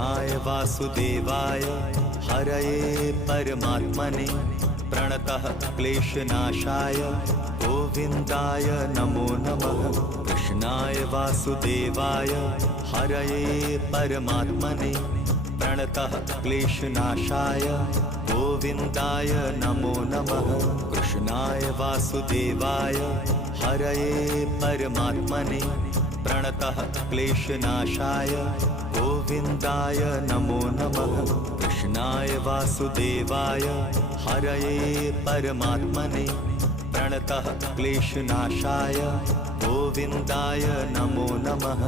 कृष्णाय वासुदेवाय हरये परमात्मने प्रणतः क्लेशनाशाय गोविन्दाय नमो नमः। कृष्णाय वासुदेवाय हरये परमात्मने प्रणतः क्लेशनाशाय गोविन्दाय नमो नमः। कृष्णाय वासुदेवाय हरये परमात्मने प्रणतः क्लेशनाशाय गोविन्दाय नमो नमः। कृष्णाय वासुदेवाय हरये परमात्मने प्रणतः क्लेशनाशाय गोविन्दाय नमो नमः।